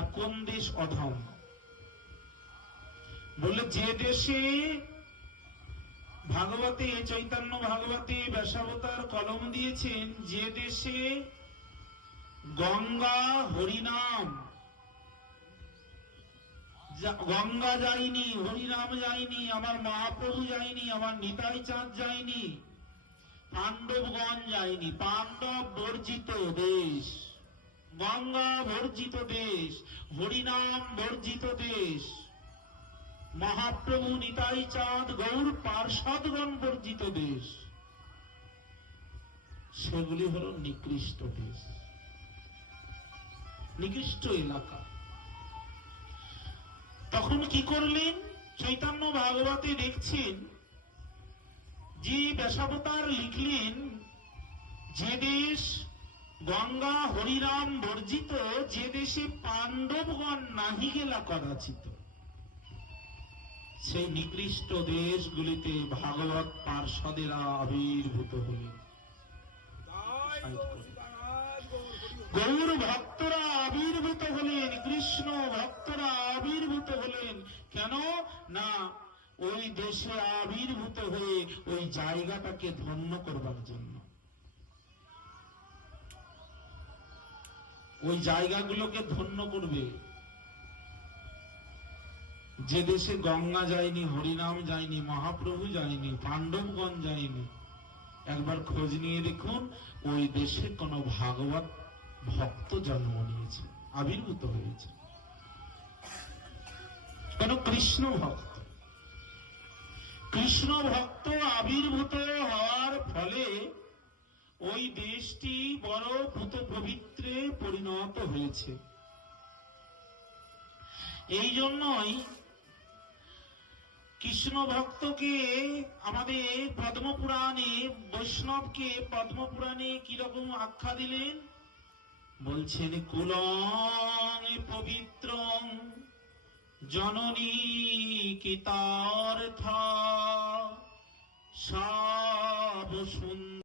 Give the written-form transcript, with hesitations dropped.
আর কোন দেশ অধম? বললে যে দেশে ভাগবতে, চৈতন্য ভাগবতে ব্যাসাবতার কলম দিয়েছেন, যে দেশে গঙ্গা হরিনাম, গঙ্গা যায়নি, হরিনাম যায়নি, আমার মহাপ্রভু যায়নি, আমার নিতাই চাঁদ যায়নি, পাণ্ডবগণ যায়নি, পাণ্ডব বর্জিত দেশ, গঙ্গা বর্জিত দেশ, হরিনাম বর্জিত দেশ, মহাপ্রভু নিতাই চাঁদ গৌর পার্ষদগণ বর্জিত দেশ, সেগুলি হল নিকৃষ্ট দেশ, নিকৃষ্ট এলাকা। তখন কি করলেন? চৈতন্য ভাগবতে দেখছেন যে ব্যাসাবতার লিখলেন, যে দেশ গঙ্গা হরিরাম বর্জিত, যে দেশে পাণ্ডবগণ নাহি গেলা কদাচিত, সেই নিকৃষ্ট দেশগুলিতে ভাগবত পার্ষদেরা আবির্ভূত হলেন, গৌর ভক্তরা আবির্ভূত হলেন, কৃষ্ণ ভক্তরা আবির্ভূত হলেন। কেন না ওই দেশে আবির্ভূত হয়ে ওই জায়গাটাকে ধন্য করবার জন্য, ওই জায়গাগুলোকে ধন্য করবে। যে দেশে গঙ্গা যায়নি, হরিনাম যায়নি, মহাপ্রভু যায়নি, পাণ্ডবগণ যায়নি, একবার খোঁজ নিয়ে দেখুন ওই দেশে কোন ভাগবত ভক্ত জন্ম নিয়েছে, আবির্ভূত হয়েছে, কোন কৃষ্ণ ভক্ত। কৃষ্ণ ভক্ত আবির্ভূত হওয়ার ফলে ওই দেশটি বড় ভূত পবিত্রে পরিণত হয়েছে। এই জন্যই কৃষ্ণ ভক্তকে আমাদের পদ্মপুরাণে, বৈষ্ণবকে পদ্মপুরাণে কিরকম আখ্যা দিলেন? বলছেন কুলং পবিত্রং জননী কিতার্থ সব সুন্দর